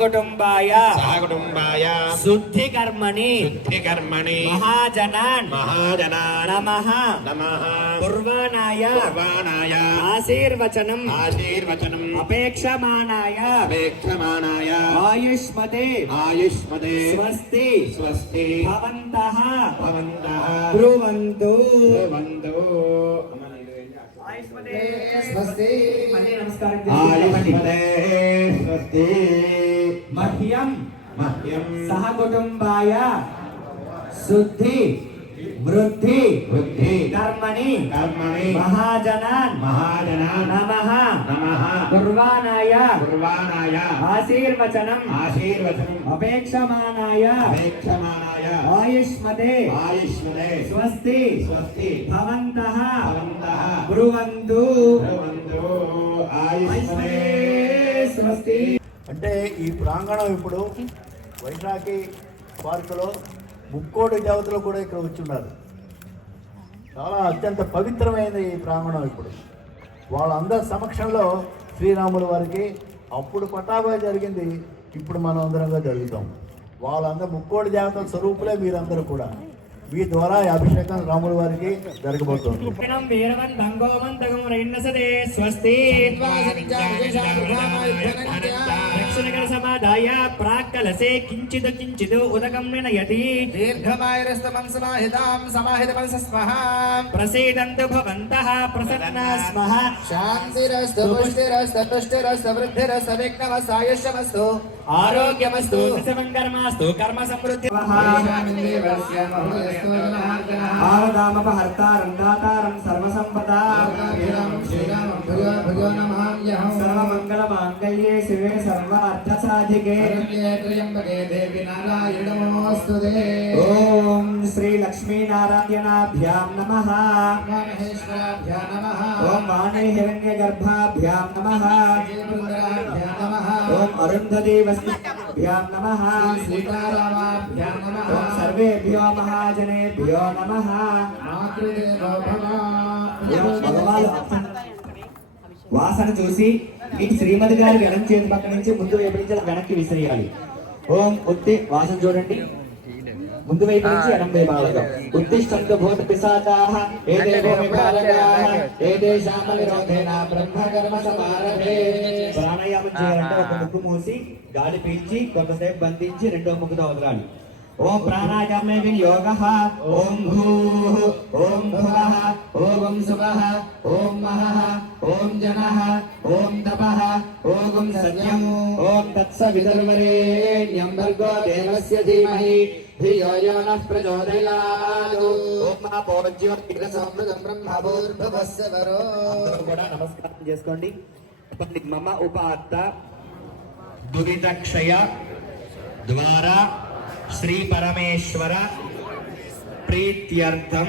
कुटुंबाय शुद्धिकर्मणि महाजनान् नमः कुर्वाणाय आशीर्वचनम् अपेक्षमाणाय आयुष्मते स्वस्ति भवन्तः ब्रुवन्तु स्वस्ति स्वस्ति मह्यं सह कुटुंबाय शुद्धि वृद्धि कर्मणि महाजनान् नमः कुर्वाणाय आशीर्वचनम् अपेक्षमाणाय आयुष्मते स्वस्ति भवन्तः ब्रुवन्तु స్వస్తి. అంటే ఈ ప్రాంగణం ఇప్పుడు వైశాఖి పార్కులో ముక్కోటి దేవతలు కూడా ఇక్కడ వచ్చున్నారు. చాలా అత్యంత పవిత్రమైన ఈ ప్రాంగణం ఇప్పుడు వాళ్ళందరి సమక్షంలో శ్రీరాముల వారికి అప్పుడు పట్టాభి జరిగింది, ఇప్పుడు మనం అందరంగా జరుగుతాం. వాళ్ళందరూ ముక్కోటి దేవతల స్వరూపులే మీరందరూ కూడా. మీ ద్వారా ఈ అభిషేకం రాముల వారికి జరగబోతోంది. समादाय प्राक्कलसे किंचिद किंचिद उदकं नयति दीर्घमायुरस्तमं समाहितां समाहितमनसस्मः प्रसीदन्तु भवन्तः प्रसन्ना स्मः शान्तिरस्तु पुष्टिरस्तु तुष्टिरस्तु वृद्धिरस्तु विघ्नमस्तायुष्यमस्तु आरोग्यमस्तु सत्समङ्गलमस्तु कर्म समृद्धिः आवदामपहर्तारं दातारं सर्वसम्पदां सर्वमङ्गलमाङ्गल्ये शिवे सर्वार्थसाधिके त्र्यम्बके देवी नारायणे नमोस्तुते. ओम श्री लक्ष्मी नारायणाभ्यां नमः. महेश्वराभ्यां नमः. ओम वाणी हिरण्यगर्भाभ्यां नमः. ओम अरुन्धती वस्त्राभ्यां नमः. सीतारामाभ्यां नमः. ओम सर्वेभ्यो महाजनेभ्यो नमः. వాసన చూసి ఈ శ్రీమతి గారి వెనం చేతి పక్క నుంచి ముందు వైపు నుంచి వెనక్కి విసిరేయాలి. ఓం ఉత్తి వాసన చూడండి, ముందు వైపు నుంచి ఎడం వైపు భాగంగా ఉత్తిష్టంతు భూత పిశాచాః ఏదేవో విభాగాః ఏదేషాం నిరోధేన బ్రహ్మకర్మ సమారభే. ప్రాణాయామం చేయాలంటే ఒక ముక్కు మూసి గాలి పీల్చి కొంతసేపు బంధించి రెండో ముక్కుతో వదలాలి. ओम प्राणायामे विनियोगः. ओम भूः ओम भुवः ओम सुवः ओम महः ओम जनः ओम तपः ओम सत्यम् ओम तत्सवितुर्वरेण्यं भर्गो देवस्य धीमहि धियो यो नः प्रचोदयात्. ओम महापौर्ज्योतिरसमृतं ब्रह्मभूर्भुवस्य वरो. కూడా నమస్కారం చేసుకోండి. మమ ఉపాత్త దురితక్షయ ద్వారా श्री परमेश्वर प्रीत्यर्थम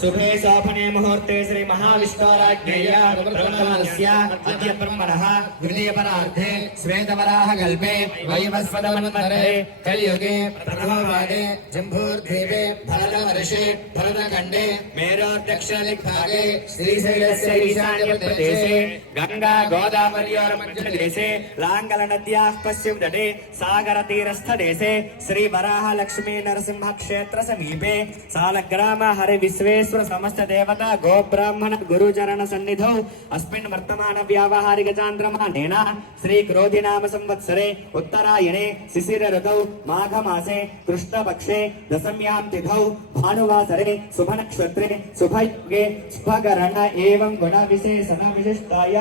शुभे शोभने मुहूर्ते श्री महाविष्णोराज्ञया प्रवर्तमानस्य अद्य ब्रह्मणः द्वितीयपरार्धे श्वेतवराह कल्पे वैवस्वतमन्वन्तरे कलियुगे प्रथमपादे जम्बूर्द्वीपे भरतवर्षे भरतखण्डे मेरोर्दक्षिणदिग्भागे श्रीशैलस्य ईशान्यप्रदेशे गंगा गोदावर्योर्मध्यदेशे लाङ्गलनद्याः पश्चिमतटे सागरतीरस्थदेशे श्री वराह लक्ष्मी नरसिंह क्षेत्र समीपे सालग्राम हरि विश्वेश्वर समस्त देवता गो ब्राह्मण गुरुचरण सन्निधौ अस्मिन् वर्तमान व्यावहारिक चान्द्रमानेन श्री क्रोधि नाम संवत्सरे उत्तरायणे शिशिर ऋतौ माघ मासे कृष्ण पक्षे दशम्यां तिथौ भानुवासरे शुभ नक्षत्रे शुभयुगे शुभकरण एवं गुण विशेषण विशिष्टाय.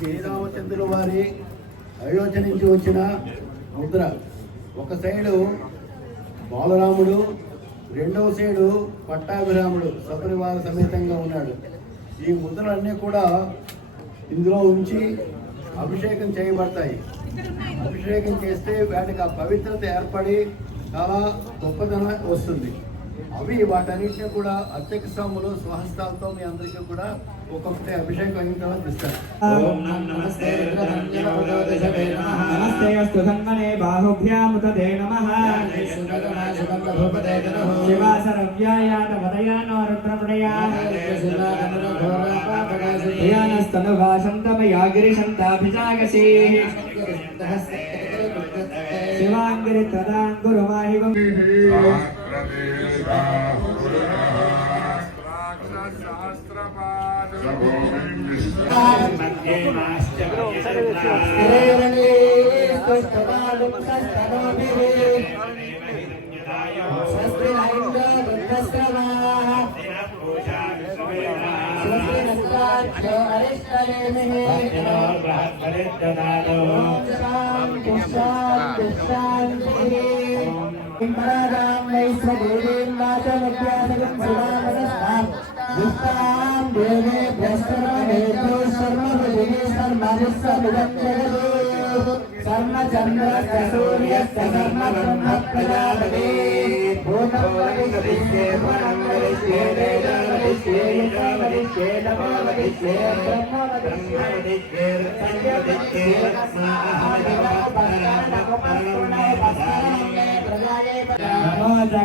శ్రీరామచంద్రుల వారి అయోధ్య నుంచి వచ్చిన ముద్ర. ఒక సైడు బాలరాముడు, రెండవ సైడు పట్టాభిరాముడు సపరివార సమేతంగా ఉన్నాడు. ఈ ముద్రలన్నీ కూడా ఇందులో ఉంచి అభిషేకం చేయబడతాయి. అభిషేకం చేస్తే వాటికి ఆ పవిత్రత ఏర్పడి చాలా గొప్పదనం వస్తుంది. అవి వాటన్నింటినీ కూడా అర్చక స్వాములు స్వహస్తాలతో మీ అందరికీ కూడా ఒక్కొక్కటి అభిషేకం అయిన తర్వాత ఇస్తారు. నమస్తే అస్తు ధన్వనే బాహుభ్యాముతదే నమః. శివాసరవ్యాయాత వదయానో రుద్రప్రయా స్తను భాషంతమయా గిరిశంతాభిజాగసీ. शिवांगिरि तदांगुरुवाहिवं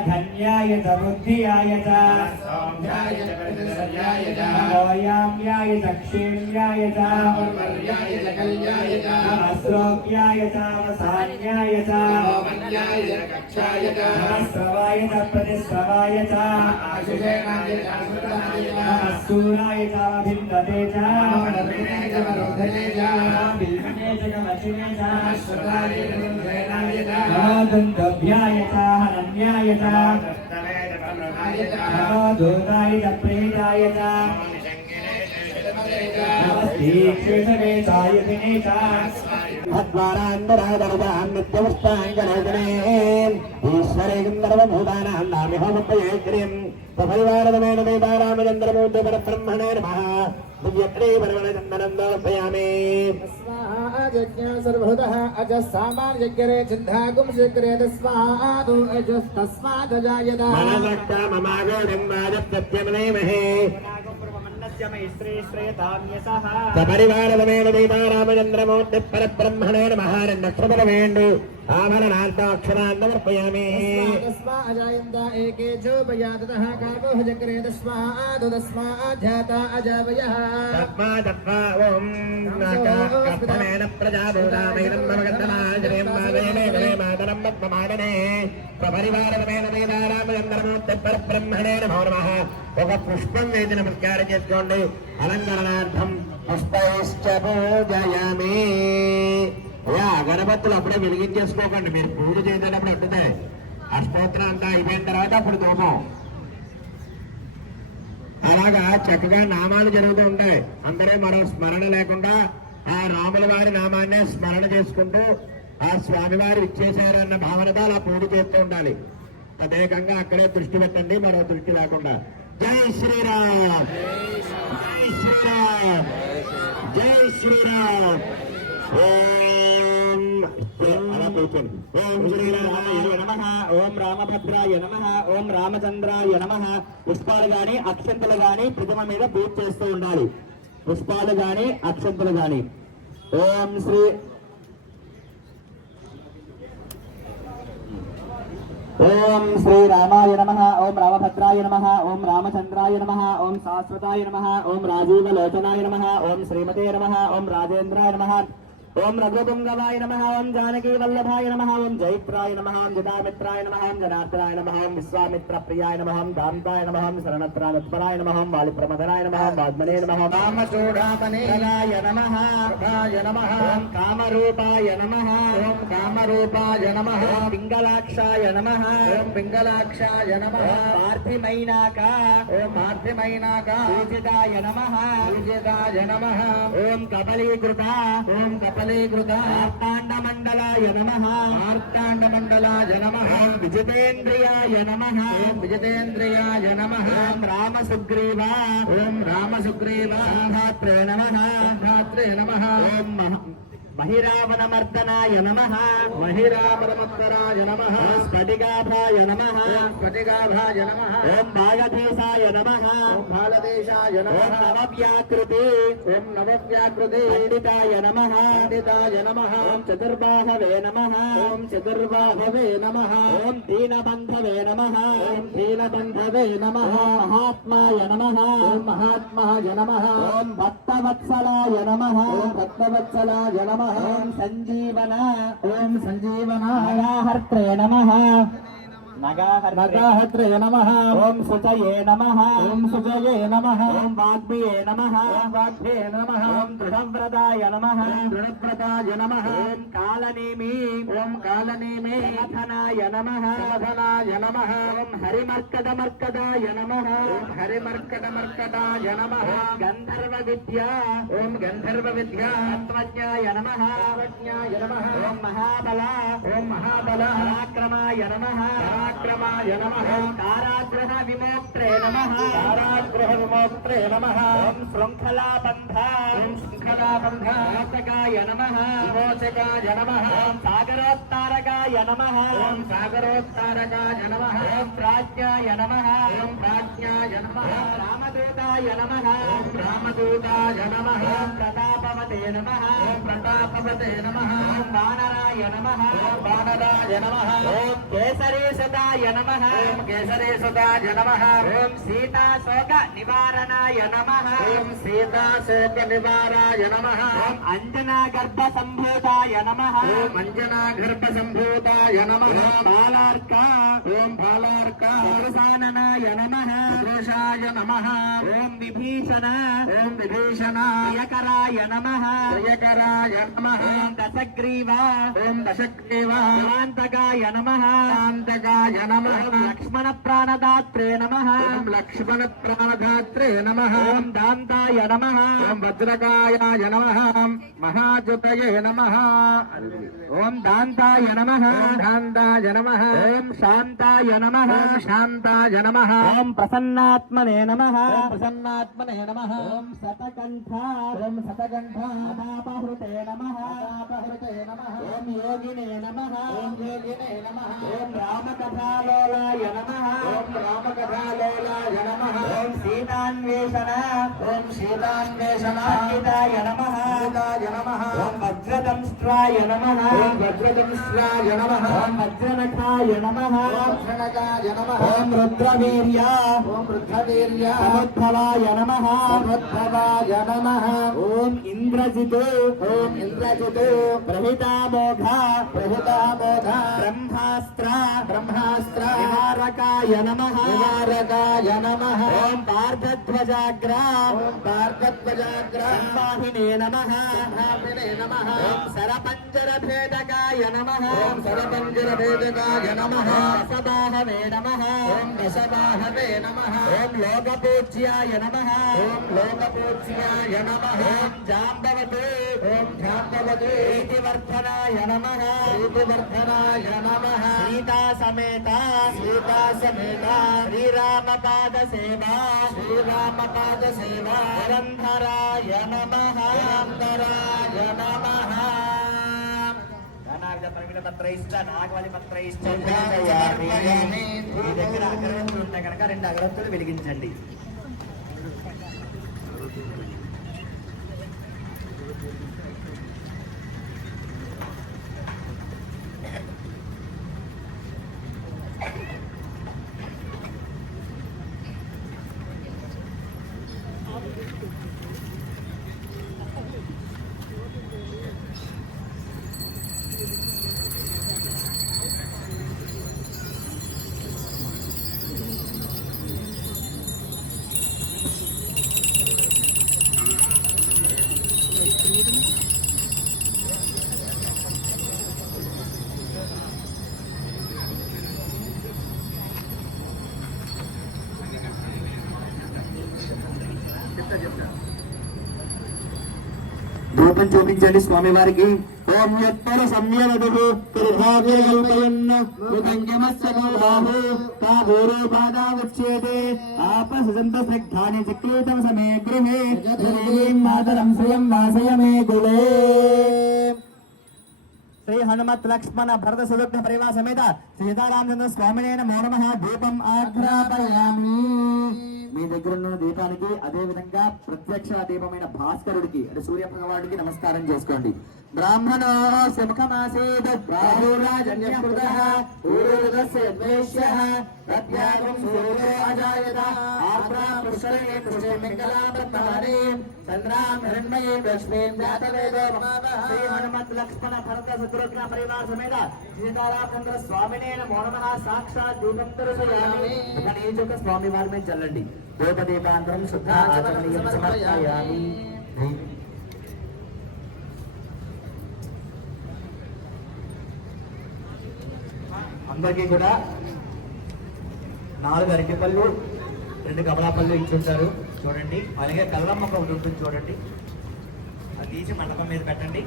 खन्याय च बुद्धियाय च याम्याय च क्षेम्याय च श्रोक्याय च वसान्याय च श्रवाय च प्रतिश्रवाय च सूराय च भिन्दते च बिल्मने च वचिने च गन्धभ्याय च हनन्याय च दूताय च प्रेताय च नमस्तीक्षेषणे चायुधिने च अद्वारान्दरादरदां नित्यमुष्टाङ्गनोदने ईश्वरे गन्धर्वभूतानां नाम्यहोमपयेत्रियं सपरिवारदमेन देवारामचन्द्रमूर्ति परब्रह्मणे नमः दिव्यत्रे परमणचन्दनं समर्पयामि सर्वहृदः अजस्सामान्यज्ञरे चिन्ताकुं स्वीक्रिये तस्मादो अजस्तस्मादजायत मनसक्ता ममागोढं वाजप्रत्यमनेमहे सपरिवारदमेन देवारामचन्द्रमूर्ति परब्रह्मणे नमः नक्षत्रवेण्डु आभरणार्थाक्षरान् समर्पयामि तस्मादजायन्त एके चोपयाततः कामो चक्रे तस्मादजाता अजावयः तस्मादप्पा ॐ कप्पमेन प्रजाभूतामैनं ममगन्धमाश्रयं मादयने मातरं पद्ममादने सपरिवारदमेन देवारामचन्द्रमूर्ति परब्रह्मणे नमो नमः ఒక పుష్పం వేసి నమస్కారం చేసుకోండి అలంకరణార్థం పుష్పైశ్చ పూజయామి అయ్యా గణపతులు అప్పుడే వెలిగించేసుకోకండి మీరు పూజ చేసేటప్పుడు అడ్డుతాయి అష్టోత్తరం అంతా అయిపోయిన తర్వాత అప్పుడు దూపం అలాగా చక్కగా నామాలు జరుగుతూ ఉంటాయి అందరూ మరో స్మరణ లేకుండా ఆ రాముల వారి నామాన్నే స్మరణ చేసుకుంటూ ఆ స్వామివారు ఇచ్చేసారన్న భావనతో అలా పూజ చేస్తూ ఉండాలి ప్రత్యేకంగా అక్కడే దృష్టి పెట్టండి మరో దృష్టి లేకుండా జై శ్రీరామ్ జై శ్రీరామ్ జై శ్రీరామ్ ఓం అలా కూర్చోండి ఓం శ్రీరామాయ నమః ఓం రామభద్రాయ నమః ఓం రామచంద్రాయ నమః పుష్పాలు గాని అక్షంతలు గాని ప్రతిమ మీద పూజ చేస్తూ ఉండాలి పుష్పాలు గాని అక్షంతలు గాని ఓం శ్రీ ఓం శ్రీరామాయ నమః ఓం రామభద్రాయ నమః ఓం రామచంద్రాయ నమః ఓం శాశ్వతాయ నమః ఓం రాజీవలోచనాయ నమః ఓం శ్రీమతే నమః ఓం రాజేంద్రాయ నమః ఓం రఘుపుంగవాయ నమః ఓం జానకీ వల్లభాయ నమః ఓం జయప్రాయ నమః ఓం జటామిత్రాయ నమః ఓం జనార్దనాయ నమః ఓం విశ్వామిత్ర ప్రియాయ నమః ఓం దాంతాయ నమః ఓం శరణత్రాయ నమః ఓం వాలిప్రమదనాయ నమః ఓం వాగ్మనే నమః రామచూడామణిరాయ నమః రాయ నమః ఓం కామరూపాయ నమః ఓం కామరూపాయ నమః ఓం పింగళాక్షాయ నమః ఓం పింగళాక్షాయ నమః పార్థిమైనాక ఓం పార్థిమైనాక పూజితాయ నమః పూజితాయ నమః ఓం కబలీకృత ఓం కపలీకృత మార్తాండమండలాయ నమః మార్తాండమండలాయ నమః ఓం విజితేంద్రియాయ నమః ఓం విజితేంద్రియాయ నమః ఓం రామసుగ్రీవ ఓం రామసుగ్రీవ ధాత్రే నమః ధాత్రే నమః ఓం महिरावनमर्दनाय नमः महिरावनमर्दनाय नमः स्फटिकाभाय नमः स्फटिकाभाय नमः ओम भागदेशाय नमः ओम भागदेशाय नमः ओम नवव्याकृते ओम नवव्याकृते पंडिताय नमः पंडिताय नमः ओम चतुर्बाहवे नमः ओम चतुर्बाहवे नमः ओम दीनबन्धवे नमः ओम दीनबन्धवे नमः महात्माय नमः ओम महात्माय नमः ओम भक्तवत्सलाय नमः ओम भक्तवत्सलाय नमः ఓం సంజీవన ఓం సంజీవనాయాహర్త్రే నమః నగాహత్రే నమః ఓం సుజయే నమః ఓం సుజయే నమః ఓం వాగ్మియే నమః ఓం వాగ్భే నమః ఓం దృఢవ్రతాయ నమః ఓం దృఢవ్రతాయ నమః ఓం కాలనేమి ఓం కాలనేమి సాధనాయ నమః సాధనాయ నమః ఓం హరిమర్కటమర్కటాయ నమః ఓం హరిమర్కటమర్కటాయ నమః గంధర్వ విద్యా ఓం గంధర్వ విద్యా తత్వజ్ఞాయ నమః తత్వజ్ఞాయ నమః ఓం మహాబల పరాక్రమాయ నమః పరాక్రమాయ నమః కారాగృహ విమోక్త్రే నమః కారాగృహ విమోక్త్రే నమః ఓం శృంఖలాబంధ మోచకాయ నమః మోచకాయ నమః ఓం సాగరోత్తారకాయ నమః ఓం సాగరోత్తారకాయ నమః ఓం ప్రాజ్ఞాయ నమః ఓం ప్రాజ్ఞాయ నమః రామదూతాయ నమః ఓం రామదూతాయ నమః ఓం ప్రతాపవతే నమః ఓం ప్రతాపవతే నమః ఓం వానరాయ నమః ఓం వానరాయ నమః ఓం కేసరీసుతాయ నమః ఓం కేసరీసుతాయ నమః ఓం సీతాశోక నివారణాయ నమః ఓం సీతాశోక నివారాయ నమః ఓం అంజనా గర్భ సంభూతాయ నమః ఓం అంజనా గర్భ సంభూతాయ నమః బాలార్క ఓం బాలార్క పురుషాననాయ నమః పురుషాయ నమః ఓం విభీషణ ప్రియకరాయ నమః ప్రియకరాయ నమః ఓం దశగ్రీవ శాంతకాయ నమః శాంతకాయ నమః లక్ష్మణ ప్రాణదాత్రే నమః ఓం లక్ష్మణ ప్రాణదాత్రే నమః ఓం దాంతాయ నమః ఓం వజ్రకాయాయ నమః మహాజుతయే నమః ఓం దాంతాయ నమః దాంతాయ నమః ఓం శాంతాయ నమః శాంతాయ నమః ఓం ప్రసన్నాత్మనే నమః ప్రసన్నాత్మనే నమః ఓం శతకంఠ అపాపహృతే నమః అపాపహృతే నమః ఓం యోగినే నమః ఓం రామకథాలోలాయ నమః ఓం రామకథాలోలాయ నమః ఓం సీతాన్వేషణ సంహితాయ నమః ఓం వజ్రదంష్ట్రాయ నమః ఓం వజ్రదంష్ట్రాయ నమః ఓం వజ్రనఖాయ నమః ఓం రుద్రవీర్య సముద్భవాయ నమః ఓం ఇంద్రజిత్ ప్రహితామోఘ బ్రహ్మాస్త్ర నివారకాయ నమః ఓం పార్థధ్వజాగ్ర సంవాహినే నమః ఓం సరపంజరభేదకాయ నమః దశబాహవే నమః ఓం లోకపూజ్యాయ నమః ఓం జాంబవతే ప్రీతివర్ధనాయ నమః సీతా సమేత శ్రీరామపాద సేవా పురంధరాయ నమః నాగవలి పత్ర మీ దగ్గర అగరవత్తులు ఉంటాయి కనుక 2 అగరవత్తులు వెలిగించండి. ధూపం చూపించండి స్వామి వారికి. ఓం యత్పర సంయమదు త్రిభాగే కల్పయన్న మృతంగమస్య బాహు కాభూరోపాదావచ్యేతే ఆపసంత స్నిగ్ధాని చక్రీతం సమే గృహే జననీం మాతరం శ్రియం వాసయ మే కులే. శ్రీ హనుమత్ లక్ష్మణ భరత సులగ్న పరివార సమేత సీతారామచంద్ర స్వామినే నమో నమః. దీపం ఆఘ్రాపయామి. మీ దగ్గర ఉన్న దీపానికి అదే విధంగా ప్రత్యక్ష దీపమైన భాస్కరుడికి అంటే సూర్య భగవానుడికి నమస్కారం చేసుకోండి. ब्राह्मणो सुमुखमासीत् बाहुराजन्यकृतः ऊरुदस्य द्वेष्यः तद्यागं सूर्यो अजायत आर्द्रा पुष्करे पुष्टे मङ्गलामृतमणि चन्द्रां हिरण्मयीं लक्ष्मीं जातवेदो श्री हनुमत् लक्ष्मण भरत शत्रुघ्न परिवार समेत सीतारामचंद्र स्वामिने नमो नमः साक्षात् दीपं दर्शयामि गणेशक स्वामी वार में चलंडी दीपांतरं शुद्ध आचरणीयं समर्पयामि। అందరికీ కూడా 4 అరటిపళ్ళు 2 కమలాపళ్ళు ఇచ్చుంటారు చూడండి. అలాగే కల్లమ్మక ఒకటి ఉంటుంది చూడండి, అది తీసి మండపం మీద పెట్టండి.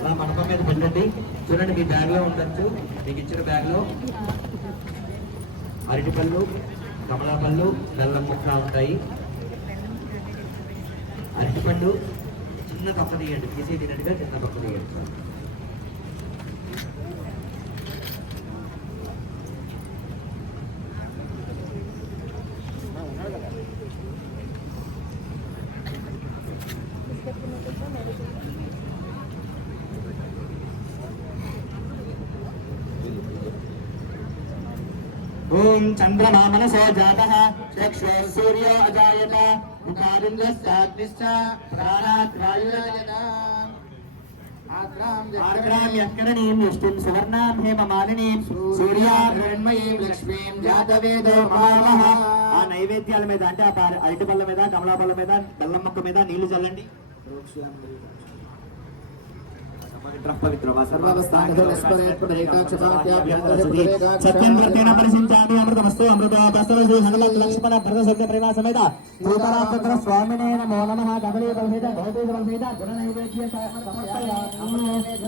అలా మండపం మీద పెట్టండి. చూడండి మీ బ్యాగ్లో ఉండొచ్చు, మీకు ఇచ్చిన బ్యాగ్లో అరటిపళ్ళు కమలాపళ్ళు బెల్లం ముక్క ఉంటాయి. అరటిపండు చిన్న తప్ప తీయండి, తీసి తినట్టుగా చిన్న తప్ప తీయండి. ఓం చంద్రమా మనసో జాతః చక్షుః సూర్యో అజాయత ముఖారింద్రస్యాగ్నిశ్చ ప్రాణాత్ వాయురాయత ఆగ్రామ్యకరణీం విష్ణుం సువర్ణాం హేమమాలినీం సూర్యాం హిరణ్మయీం లక్ష్మీం జాతవేదో మహామహ. ఆ నైవేద్యాల మీద అంటే ఆ అరటిపళ్ళ మీద కమలాపళ్ళ మీద బెల్లం మొక్క మీద నీళ్లు చల్లండి. సత్యం పరిశించామి అమృతమస్తు అమృతోపస్తు శ్రీ హనుమత్ లక్ష్మణ భరత సత్య పరివార సమేత సీతారామచంద్ర స్వామినే నమో నమః. కదలీ బలమేద భౌతిక బలమేద గుణ నైవేద్య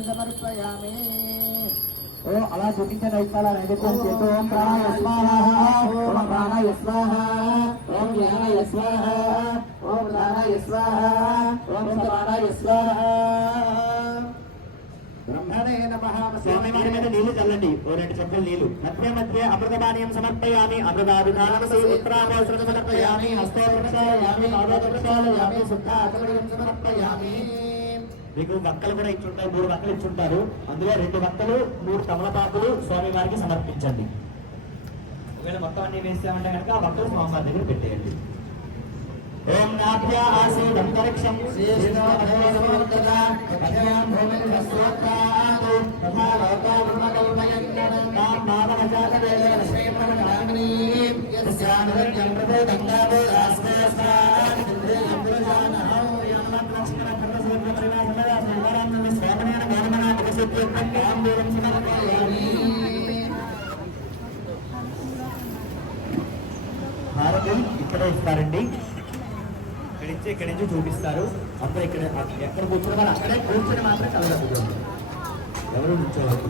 సమర్పయామి. ఓ అలా చూపించండి. ఐకాల నైవేద్యం చేతు ఓం ప్రాణాయ స్వాహా ఓం ప్రాణాయ స్వాహా ఓం జ్ఞానాయ స్వాహా ఓం ప్రాణాయ స్వాహా ఓం సమానాయ స్వాహా. బ్రహ్మణే నమః. స్వామివారి మీద నీళ్లు చల్లండి, ఓ 2 చెంబులు నీళ్లు. మధ్య మధ్య అమృతపానీయం సమర్పయామి. అమృతాభిధానమసి ఉత్తరామోసరం సమర్పయామి. హస్తోపక్షాయామి పాదోపక్షాయామి శుద్ధ ఆచమనీయం సమర్పయామి. మీకు వక్కలు కూడా ఇచ్చుంటారు, 3 వక్కలు ఇచ్చుంటారు. అందులో 2 వక్కలు 3 తమలపాకులు స్వామివారికి సమర్పించండి. ఒకవేళ మొత్తం అన్ని వేసామంటే కనుక ఆ వక్కలు స్వామివారి దగ్గర పెట్టేయండి. ఓం నాభ్య ఆసీదంతరిక్షం శ్రీశ్రీరామదేవసమర్తదా భజయాం భూమిర్భస్వత్తాదు తథా లోకావృమకల్పయంతం మానవజాతవేద లక్ష్మీమణామినీం యస్యానువర్యం ప్రబోధంగాదో రాస్మేస్వాన్ ఇంద్రియంద్రజానహం యమనత్ లక్ష్మణ భరతసూర్య పరివాసమదా శ్రీవరాన్న స్వామినేన గౌరమనా ఉపసిద్ధ్యర్థం గాంభీరం సమర్పయామి. భారతం ఇక్కడే ఇస్తారండి, ఇక్కడి నుంచి చూపిస్తారు. అందరూ ఇక్కడ ఎక్కడ కూర్చున్న వాళ్ళు అక్కడే కూర్చొని మాత్రం కలగదు, ఎవరు కూర్చోవాలి.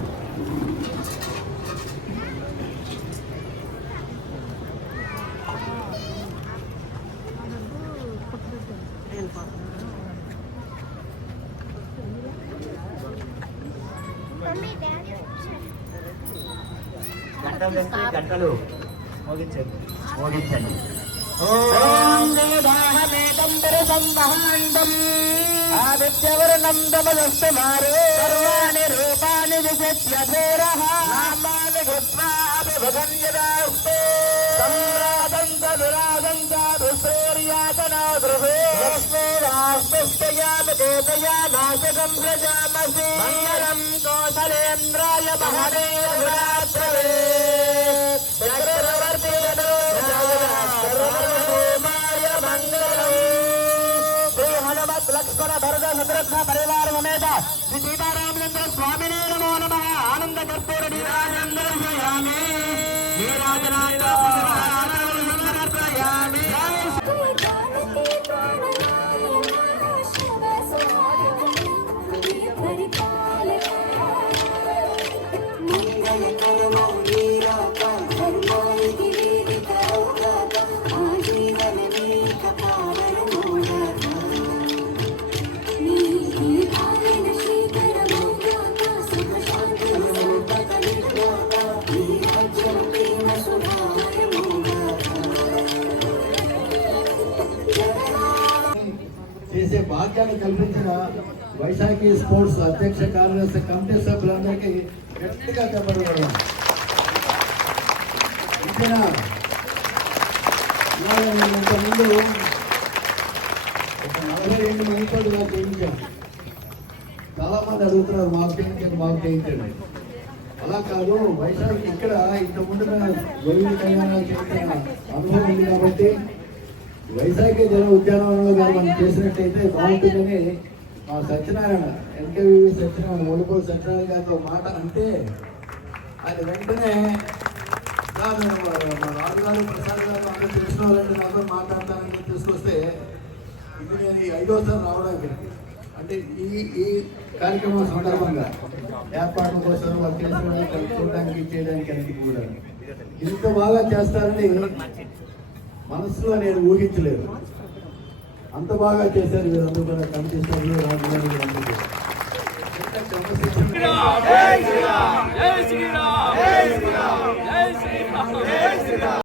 గంటలు తెస్తే గంటలు మోగించండి. ఓం దేవాహమేకం పరసంవహాంతం ఆదిత్యవర్ణం తమస్తమారే సర్వాణి రూపాణి విశిష్య ధీరః నామాని కృత్వా అభిభగన్యదాస్తే సంరాదంత విరాదంత దుశ్రేర్యాతనా గృహే లక్ష్మీరాస్తుష్టయామి దేవయా నాశకం ప్రజామసి మంగళం కౌసలేంద్రాయ మహదేవరాత్రవే చక్రవర్తి లక్ష్మణ భరత శత్రుఘ్న పరివార సమేత శ్రీ సీతారామచంద్ర స్వామినే నమో నమః. ఆనంద కర్పూర నీరాజందర్శయామి నీరాజనాయ సమర్పయామి. అవకాశాన్ని కల్పించిన వైశాఖి స్పోర్ట్స్ అధ్యక్ష కార్యదర్శి కమిటీ సభ్యులందరికీ గట్టిగా చెప్పడం ఇచ్చిన ఇంతకుముందు ఒక 42 మందితో ఇలా చేయించాం. చాలా మంది అడుగుతున్నారు మాకు చేయించండి. అలా కాదు, వైశాఖి ఇక్కడ ఇంతకుముందు గొలుగు కళ్యాణాలు చేసిన అనుభవం ఉంది కాబట్టి వైశాఖి జన ఉద్యానవనంలో కానీ మనం చేసినట్టయితే బాగుంటుందని మా సత్యనారాయణ ఎన్కేవి సత్యనారాయణ ఒడిపోలు సత్యనారాయణ గారితో మాట అంటే ఆయన వెంటనే కాదు మా రాజుగారు ప్రసాద్ గారు అందరూ తెలిసిన వాళ్ళంటే నాతో మాట్లాడతానని తీసుకొస్తే ఇది నేను 5వసారి రావడానికి అంటే ఈ కార్యక్రమం సందర్భంగా ఏర్పాటు కోసం వాళ్ళు చేసిన వాళ్ళని చూడడానికి చేయడానికి అన్నిటి కూడా ఇంత బాగా చేస్తారని మనసులో నేను ఊహించలేదు. అంత బాగా చేశారు వీరందరూ కూడా, కమిటీ సభ్యులు రాజుగారు వీరందరూ.